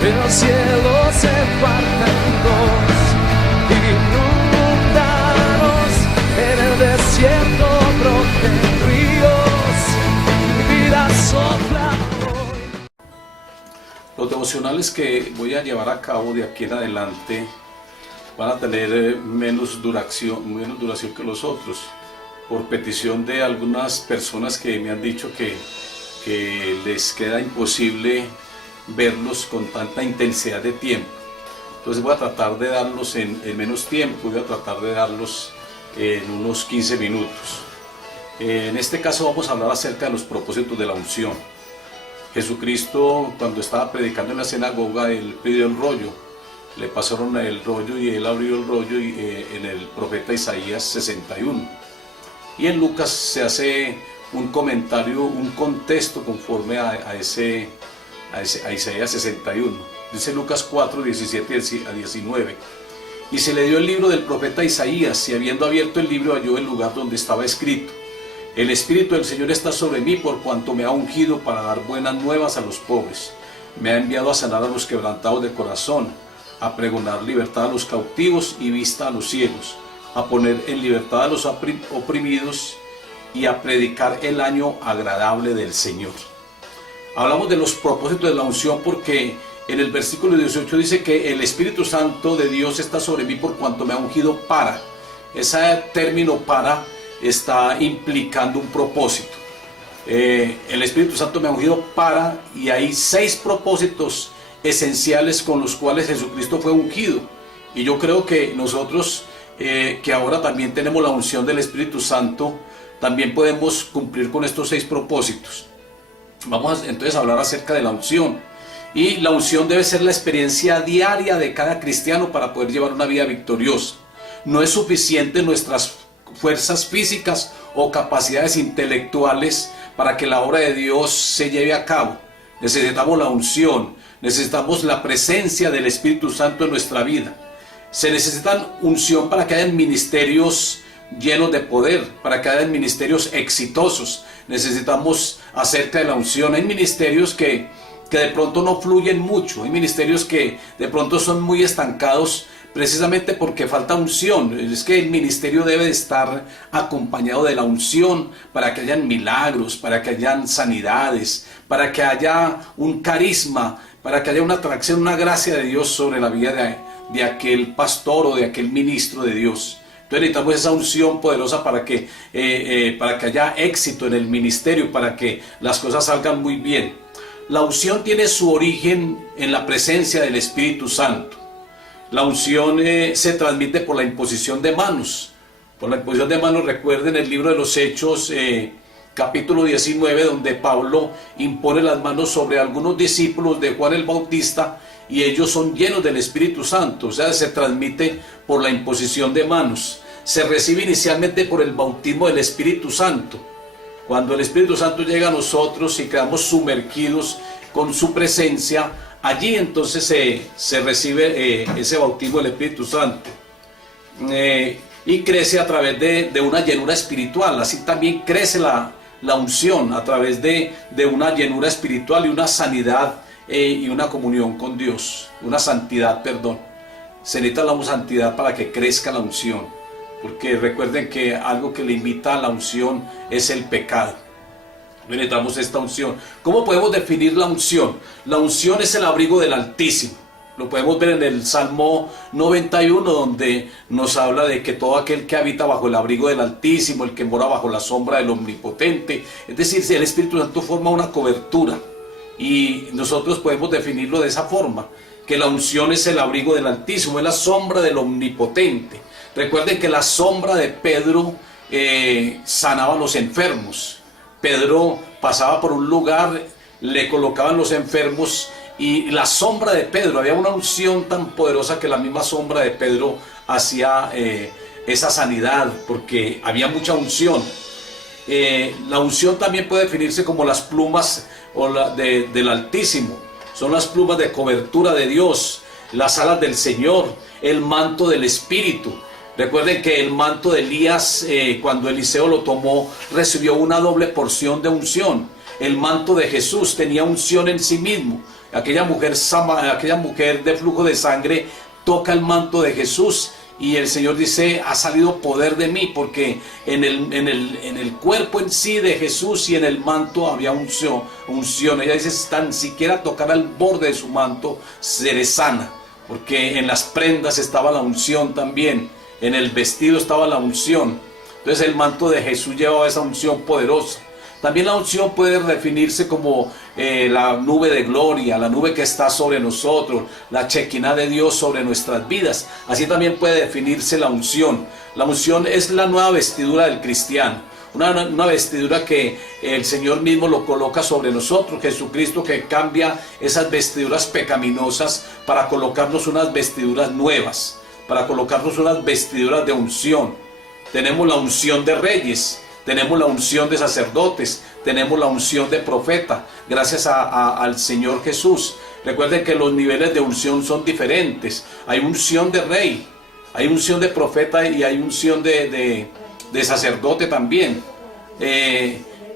el cielo se parte en dos, inundados en el desierto broten ríos, mi vida sopla hoy. Los devocionales que voy a llevar a cabo de aquí en adelante van a tener menos duración que los otros, por petición de algunas personas que me han dicho que les queda imposible verlos con tanta intensidad de tiempo. Entonces voy a tratar de darlos en menos tiempo, voy a tratar de darlos en unos 15 minutos. En este caso vamos a hablar acerca de los propósitos de la unción. Jesucristo, cuando estaba predicando en la sinagoga, él pidió el rollo, le pasaron el rollo y él abrió el rollo en el profeta Isaías 61. Y en Lucas se hace un comentario, un contexto conforme a Isaías 61. Dice Lucas 4, 17 a 19. Y se le dio el libro del profeta Isaías, y habiendo abierto el libro halló el lugar donde estaba escrito: el Espíritu del Señor está sobre mí, por cuanto me ha ungido para dar buenas nuevas a los pobres. Me ha enviado a sanar a los quebrantados de corazón, a pregonar libertad a los cautivos y vista a los ciegos, a poner en libertad a los oprimidos y a predicar el año agradable del Señor. Hablamos de los propósitos de la unción porque en el versículo 18 dice que el Espíritu Santo de Dios está sobre mí por cuanto me ha ungido para. Ese término para está implicando un propósito. El Espíritu Santo me ha ungido para, y hay 6 propósitos esenciales con los cuales Jesucristo fue ungido. Y yo creo que nosotros que ahora también tenemos la unción del Espíritu Santo, también podemos cumplir con estos 6 propósitos. Vamos entonces a hablar acerca de la unción. Y la unción debe ser la experiencia diaria de cada cristiano para poder llevar una vida victoriosa. No es suficiente nuestras fuerzas físicas o capacidades intelectuales para que la obra de Dios se lleve a cabo. Necesitamos la unción, necesitamos la presencia del Espíritu Santo en nuestra vida. Se necesitan unción para que haya ministerios llenos de poder, para que haya ministerios exitosos. Necesitamos acerca de la unción. Hay ministerios que de pronto no fluyen mucho, hay ministerios que de pronto son muy estancados precisamente porque falta unción. Es que el ministerio debe de estar acompañado de la unción para que hayan milagros, para que hayan sanidades, para que haya un carisma, para que haya una atracción, una gracia de Dios sobre la vida de aquel pastor o de aquel ministro de Dios. Entonces necesitamos esa unción poderosa para que haya éxito en el ministerio, para que las cosas salgan muy bien. La unción tiene su origen en la presencia del Espíritu Santo. La unción se transmite por la imposición de manos. Por la imposición de manos, recuerden el libro de los Hechos, capítulo 19, donde Pablo impone las manos sobre algunos discípulos de Juan el Bautista y ellos son llenos del Espíritu Santo. O sea, se transmite por la imposición de manos. Se recibe inicialmente por el bautismo del Espíritu Santo. Cuando el Espíritu Santo llega a nosotros y quedamos sumergidos con su presencia, allí entonces se recibe ese bautismo del Espíritu Santo. Y crece a través de una llenura espiritual. Así también crece la unción a través de una llenura espiritual y una sanidad y una comunión con Dios, una santidad, perdón. Se necesita la santidad para que crezca la unción, porque recuerden que algo que limita a la unción es el pecado. Necesitamos esta unción. ¿Cómo podemos definir la unción? La unción es el abrigo del Altísimo. Lo podemos ver en el Salmo 91, donde nos habla de que todo aquel que habita bajo el abrigo del Altísimo, el que mora bajo la sombra del Omnipotente, es decir, el Espíritu Santo forma una cobertura. Y nosotros podemos definirlo de esa forma, que la unción es el abrigo del Altísimo, es la sombra del Omnipotente. Recuerden que la sombra de Pedro sanaba a los enfermos. Pedro pasaba por un lugar, le colocaban los enfermos y la sombra de Pedro, había una unción tan poderosa que la misma sombra de Pedro hacía esa sanidad, porque había mucha unción. La unción también puede definirse como las plumas del Altísimo. Son las plumas de cobertura de Dios, las alas del Señor, el manto del Espíritu. Recuerden que el manto de Elías, cuando Eliseo lo tomó, recibió una doble porción de unción. El manto de Jesús tenía unción en sí mismo. aquella mujer de flujo de sangre toca el manto de Jesús y el Señor dice, ha salido poder de mí, porque en el cuerpo en sí de Jesús y en el manto había unción. Ella dice, tan siquiera tocar al borde de su manto, seré sana, porque en las prendas estaba la unción también, en el vestido estaba la unción. Entonces el manto de Jesús llevaba esa unción poderosa. También la unción puede definirse como la nube de gloria, la nube que está sobre nosotros, la chequina de Dios sobre nuestras vidas. Así también puede definirse la unción. La unción es la nueva vestidura del cristiano, una vestidura que el Señor mismo lo coloca sobre nosotros, Jesucristo, que cambia esas vestiduras pecaminosas para colocarnos unas vestiduras nuevas, para colocarnos unas vestiduras de unción. Tenemos la unción de reyes, tenemos la unción de sacerdotes, tenemos la unción de profeta, gracias al Señor Jesús. Recuerden que los niveles de unción son diferentes. Hay unción de rey, hay unción de profeta y hay unción de sacerdote también.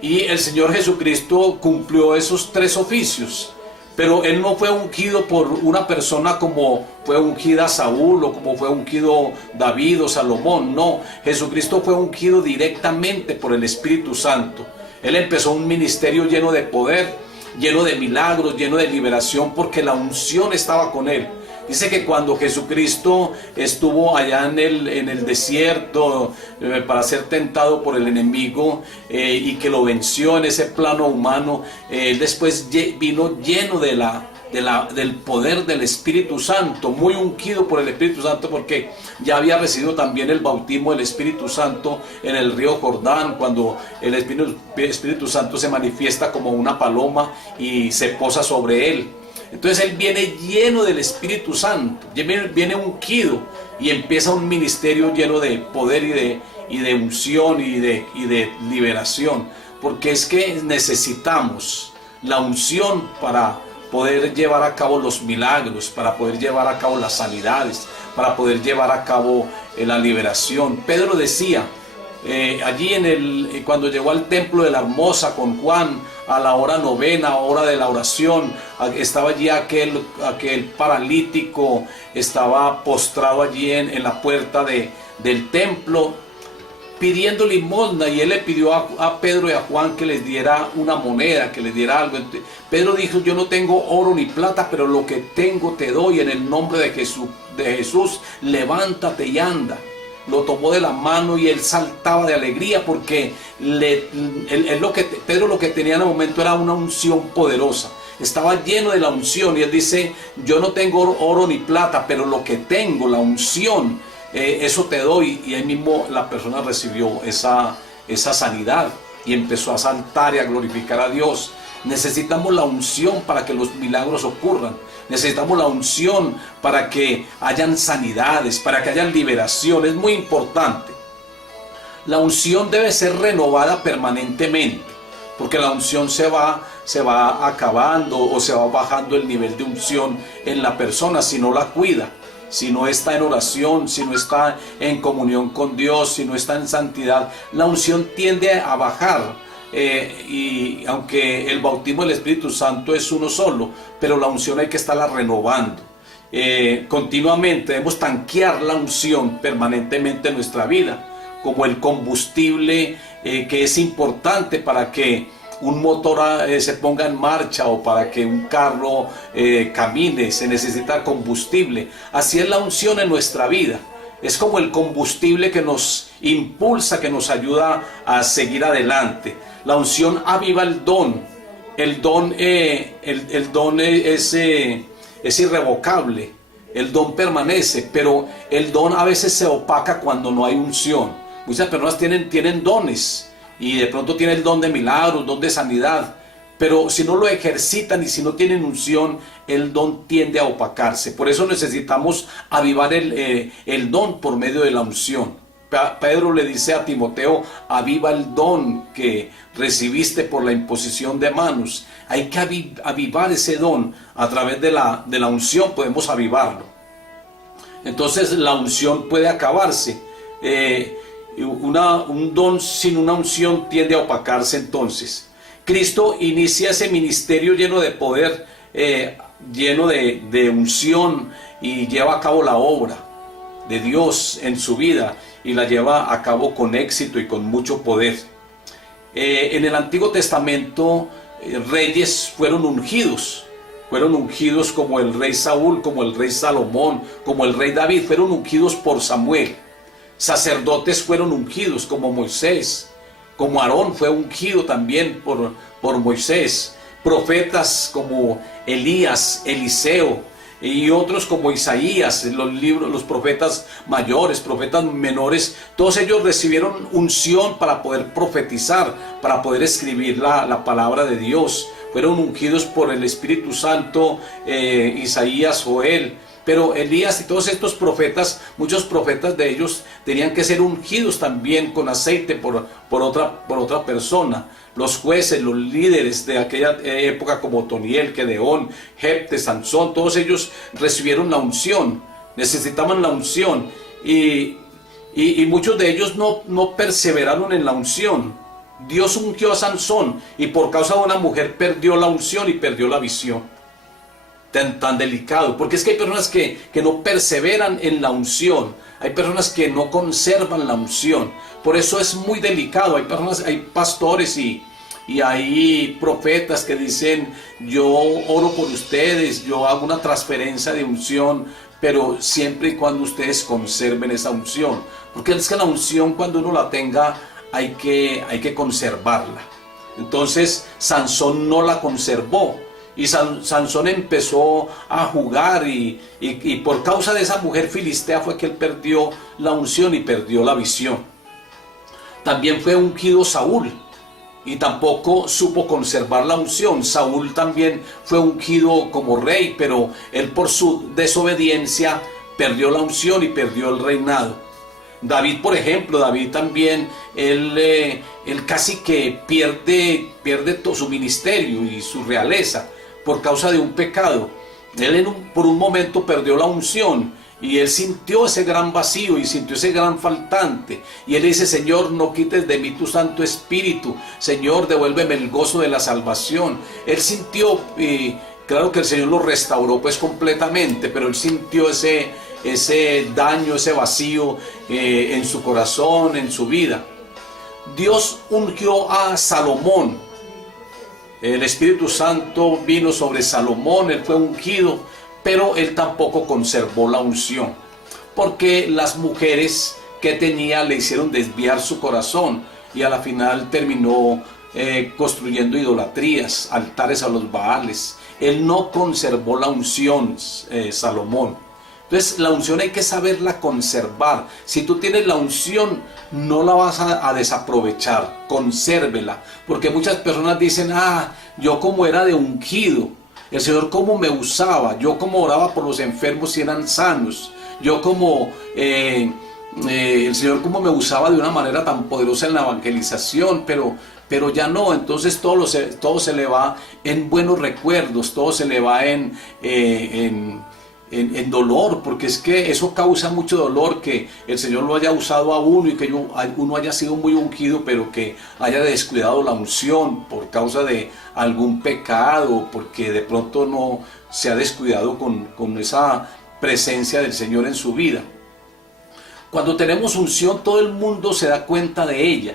Y el Señor Jesucristo cumplió esos tres oficios. Pero Él no fue ungido por una persona como fue ungida Saúl o como fue ungido David o Salomón. No, Jesucristo fue ungido directamente por el Espíritu Santo. Él empezó un ministerio lleno de poder, lleno de milagros, lleno de liberación, porque la unción estaba con Él. Dice que cuando Jesucristo estuvo allá en el desierto para ser tentado por el enemigo y que lo venció en ese plano humano, después vino lleno del poder del Espíritu Santo, muy ungido por el Espíritu Santo, porque ya había recibido también el bautismo del Espíritu Santo en el río Jordán, cuando el Espíritu Santo se manifiesta como una paloma y se posa sobre él. Entonces Él viene lleno del Espíritu Santo, viene ungido y empieza un ministerio lleno de poder y de unción y de liberación, porque es que necesitamos la unción para poder llevar a cabo los milagros, para poder llevar a cabo las sanidades, para poder llevar a cabo la liberación. Pedro decía, allí cuando llegó al templo de la Hermosa con Juan, a la hora novena, hora de la oración, estaba allí aquel paralítico, estaba postrado allí en la puerta del templo, pidiendo limosna, y él le pidió a Pedro y a Juan que les diera una moneda, que les diera algo. Pedro dijo, yo no tengo oro ni plata, pero lo que tengo te doy, en el nombre de Jesús, levántate y anda. Lo tomó de la mano y él saltaba de alegría, porque Pedro lo que tenía en el momento era una unción poderosa. Estaba lleno de la unción, y él dice, yo no tengo oro ni plata, pero lo que tengo, la unción, eso te doy. Y ahí mismo la persona recibió esa sanidad y empezó a saltar y a glorificar a Dios. Necesitamos la unción para que los milagros ocurran. Necesitamos la unción para que hayan sanidades, para que hayan liberación. Es muy importante. La unción debe ser renovada permanentemente, porque la unción se va acabando o se va bajando el nivel de unción en la persona si no la cuida, si no está en oración, si no está en comunión con Dios, si no está en santidad. La unción tiende a bajar. Y aunque el bautismo del Espíritu Santo es uno solo, pero la unción hay que estarla renovando continuamente. Debemos tanquear la unción permanentemente en nuestra vida, como el combustible que es importante para que un motor se ponga en marcha, o para que un carro camine, se necesita combustible. Así es la unción en nuestra vida. Es como el combustible que nos impulsa, que nos ayuda a seguir adelante. La unción aviva el don. El don es irrevocable. El don permanece, pero el don a veces se opaca cuando no hay unción. Muchas personas tienen dones, y de pronto tienen el don de milagros, don de sanidad, pero si no lo ejercitan y si no tienen unción, el don tiende a opacarse. Por eso necesitamos avivar el don por medio de la unción. Pedro le dice a Timoteo, aviva el don que recibiste por la imposición de manos. Hay que avivar ese don a través de la unción, podemos avivarlo. Entonces la unción puede acabarse. Un don sin una unción tiende a opacarse. Entonces Cristo inicia ese ministerio lleno de poder lleno de unción y lleva a cabo la obra de Dios en su vida y la lleva a cabo con éxito y con mucho poder. En el Antiguo Testamento reyes fueron ungidos como el rey Saúl, como el rey Salomón, como el rey David, fueron ungidos por Samuel. Sacerdotes fueron ungidos como Moisés, como Aarón fue ungido también por Moisés. Profetas como Elías, Eliseo y otros como Isaías, los profetas mayores, profetas menores, todos ellos recibieron unción para poder profetizar, para poder escribir la palabra de Dios. Fueron ungidos por el Espíritu Santo, Isaías, Joel. Pero Elías y todos estos profetas, muchos profetas de ellos tenían que ser ungidos también con aceite por otra persona. Los jueces, los líderes de aquella época como Otoniel, Gedeón, Jefte, Sansón, todos ellos recibieron la unción, necesitaban la unción y muchos de ellos no perseveraron en la unción. Dios ungió a Sansón y por causa de una mujer perdió la unción y perdió la visión. Tan delicado, porque es que hay personas que no perseveran en la unción, hay personas que no conservan la unción, por eso es muy delicado. Hay pastores y hay profetas que dicen: yo oro por ustedes, yo hago una transferencia de unción, pero siempre y cuando ustedes conserven esa unción, porque es que la unción, cuando uno la tenga, hay que conservarla. Entonces Sansón no la conservó. Y Sansón empezó a jugar y por causa de esa mujer filistea fue que él perdió la unción y perdió la visión. También fue ungido Saúl y tampoco supo conservar la unción. Saúl también fue ungido como rey, pero él por su desobediencia perdió la unción y perdió el reinado. David, por ejemplo, David también, él casi que pierde todo su ministerio y su realeza por causa de un pecado. Él por un momento perdió la unción y él sintió ese gran vacío y sintió ese gran faltante. Y él dice: Señor, no quites de mí tu Santo Espíritu. Señor, devuélveme el gozo de la salvación. Él sintió, claro que el Señor lo restauró pues completamente, pero él sintió ese daño, ese vacío en su corazón, en su vida. Dios ungió a Salomón. El Espíritu Santo vino sobre Salomón, él fue ungido, pero él tampoco conservó la unción, porque las mujeres que tenía le hicieron desviar su corazón y a la final terminó construyendo idolatrías, altares a los Baales. Él no conservó la unción, Salomón. Entonces la unción hay que saberla conservar. Si tú tienes la unción, no la vas a desaprovechar, consérvela. Porque muchas personas dicen: yo como era de ungido, el Señor como me usaba, yo como oraba por los enfermos y eran sanos, yo como el Señor como me usaba de una manera tan poderosa en la evangelización, pero ya no. Entonces todo se le va en buenos recuerdos, todo se le va en dolor, porque es que eso causa mucho dolor, que el Señor lo haya usado a uno y que uno haya sido muy ungido, pero que haya descuidado la unción por causa de algún pecado, porque de pronto no se ha descuidado con esa presencia del Señor en su vida. Cuando tenemos unción, todo el mundo se da cuenta de ella.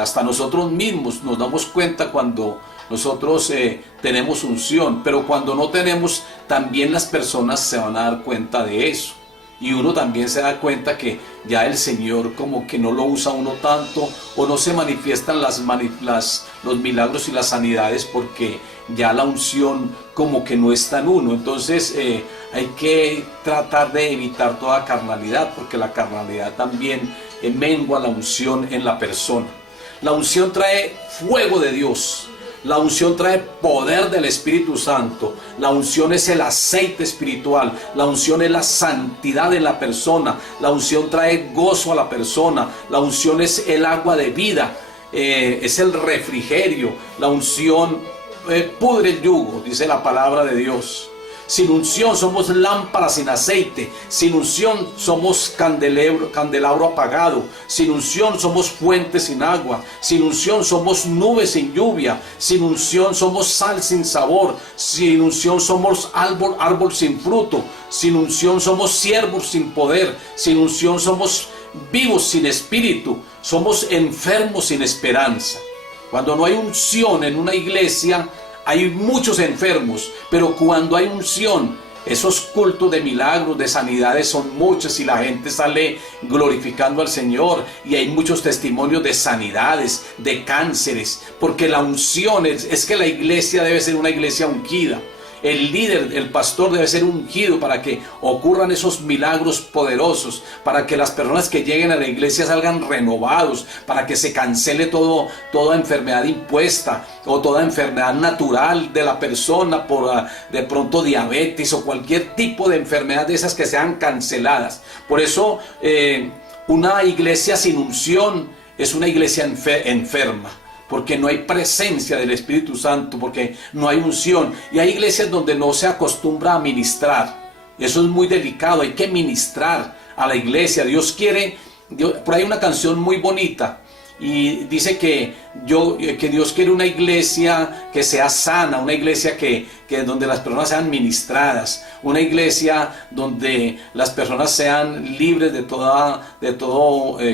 Hasta nosotros mismos nos damos cuenta cuando nosotros tenemos unción, pero cuando no tenemos, también las personas se van a dar cuenta de eso. Y uno también se da cuenta que ya el Señor como que no lo usa uno tanto, o no se manifiestan los milagros y las sanidades, porque ya la unción como que no está en uno. Entonces hay que tratar de evitar toda carnalidad, porque la carnalidad también mengua la unción en la persona. La unción trae fuego de Dios. La unción trae poder del Espíritu Santo. La unción es el aceite espiritual. La unción es la santidad en la persona. La unción trae gozo a la persona. La unción es el agua de vida. Es el refrigerio. La unción pudre el yugo, dice la palabra de Dios. Sin unción somos lámparas sin aceite. Sin unción somos candelabro apagado. Sin unción somos fuentes sin agua. Sin unción somos nubes sin lluvia. Sin unción somos sal sin sabor. Sin unción somos árbol sin fruto. Sin unción somos siervos sin poder. Sin unción somos vivos sin espíritu. Somos enfermos sin esperanza. Cuando no hay unción en una iglesia, hay muchos enfermos, pero cuando hay unción, esos cultos de milagros, de sanidades son muchos y la gente sale glorificando al Señor, y hay muchos testimonios de sanidades, de cánceres, porque la unción es que la iglesia debe ser una iglesia ungida. El líder, el pastor debe ser ungido para que ocurran esos milagros poderosos, para que las personas que lleguen a la iglesia salgan renovados, para que se cancele toda enfermedad impuesta o toda enfermedad natural de la persona por de pronto diabetes o cualquier tipo de enfermedad de esas que sean canceladas. Por eso una iglesia sin unción es una iglesia enferma. Porque no hay presencia del Espíritu Santo, porque no hay unción. Y hay iglesias donde no se acostumbra a ministrar. Eso es muy delicado, hay que ministrar a la iglesia. Dios quiere, por ahí hay una canción muy bonita y dice que Dios quiere una iglesia que sea sana, una iglesia que donde las personas sean ministradas, una iglesia donde las personas sean libres de toda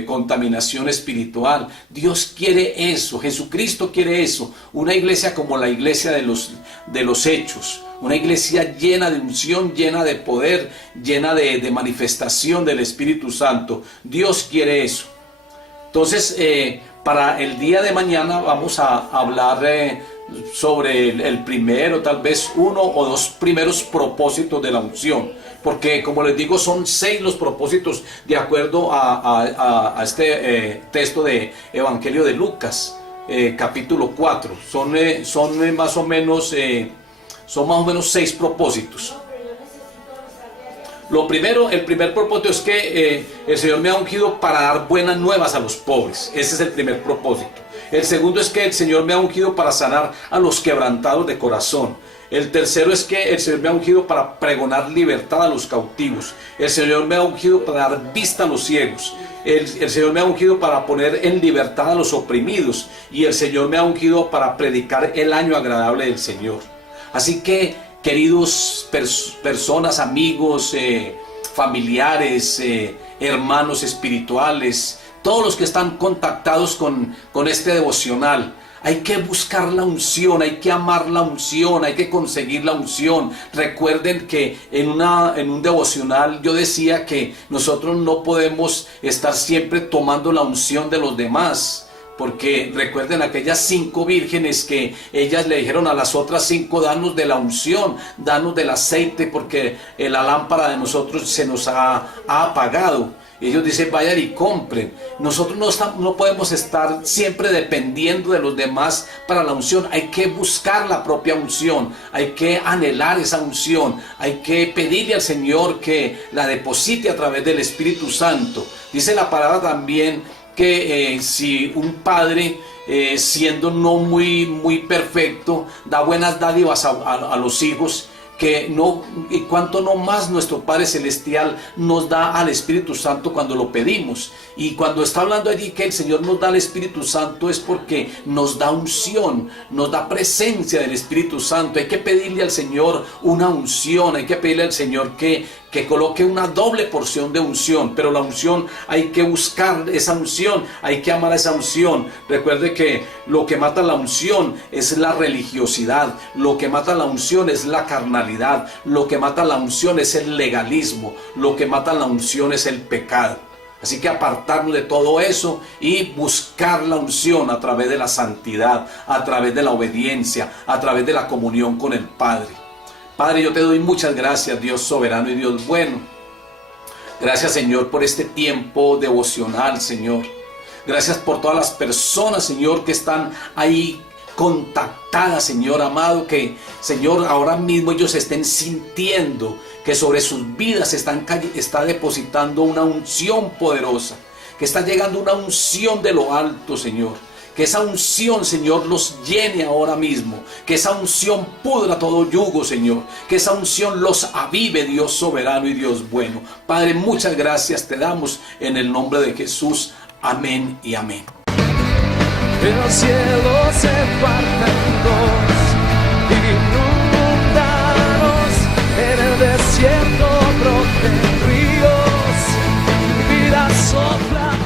contaminación espiritual. Dios quiere eso, Jesucristo quiere eso, una iglesia como la iglesia de los hechos, una iglesia llena de unción, llena de poder, llena de manifestación del Espíritu Santo. Dios quiere eso. Entonces, para el día de mañana vamos a hablar sobre el primero, tal vez uno o dos primeros propósitos de la unción. Porque, como les digo, son 6 los propósitos de acuerdo a este texto de Evangelio de Lucas, capítulo 4. Son más o menos 6 propósitos. El primer propósito es que el Señor me ha ungido para dar buenas nuevas a los pobres. Ese es el primer propósito. El segundo es que el Señor me ha ungido para sanar a los quebrantados de corazón. El tercero es que el Señor me ha ungido para pregonar libertad a los cautivos. El Señor me ha ungido para dar vista a los ciegos. El Señor me ha ungido para poner en libertad a los oprimidos. Y el Señor me ha ungido para predicar el año agradable del Señor. Así que, queridos personas, amigos, familiares, hermanos espirituales, todos los que están contactados con este devocional, hay que buscar la unción, hay que amar la unción, hay que conseguir la unción. Recuerden que en un devocional yo decía que nosotros no podemos estar siempre tomando la unción de los demás. Porque recuerden aquellas 5 vírgenes que ellas le dijeron a las otras 5, danos de la unción, danos del aceite, porque la lámpara de nosotros se nos ha apagado. Ellos dicen, vayan y compren. Nosotros no podemos estar siempre dependiendo de los demás para la unción. Hay que buscar la propia unción, hay que anhelar esa unción, hay que pedirle al Señor que la deposite a través del Espíritu Santo. Dice la palabra también que si un padre, siendo no muy perfecto, da buenas dádivas a los hijos, y cuánto no más nuestro Padre Celestial nos da al Espíritu Santo cuando lo pedimos. Y cuando está hablando allí que el Señor nos da el Espíritu Santo, es porque nos da unción, nos da presencia del Espíritu Santo. Hay que pedirle al Señor una unción, hay que pedirle al Señor que coloque una doble porción de unción. Pero la unción, hay que buscar esa unción, hay que amar esa unción. Recuerde que lo que mata la unción es la religiosidad, lo que mata la unción es la carnalidad, lo que mata la unción es el legalismo, lo que mata la unción es el pecado. Así que apartarnos de todo eso y buscar la unción a través de la santidad, a través de la obediencia, a través de la comunión con el Padre. Padre, yo te doy muchas gracias, Dios soberano y Dios bueno. Gracias, Señor, por este tiempo devocional, Señor. Gracias por todas las personas, Señor, que están ahí contactadas, Señor amado, que, Señor, ahora mismo ellos estén sintiendo que sobre sus vidas está depositando una unción poderosa, que está llegando una unción de lo alto, Señor, Que esa unción, Señor, los llene ahora mismo. Que esa unción pudra todo yugo, Señor. Que esa unción los avive, Dios soberano y Dios bueno. Padre, muchas gracias te damos en el nombre de Jesús. Amén y amén. El cielo se parte en dos, inundados en el desierto broten ríos, vida sopla.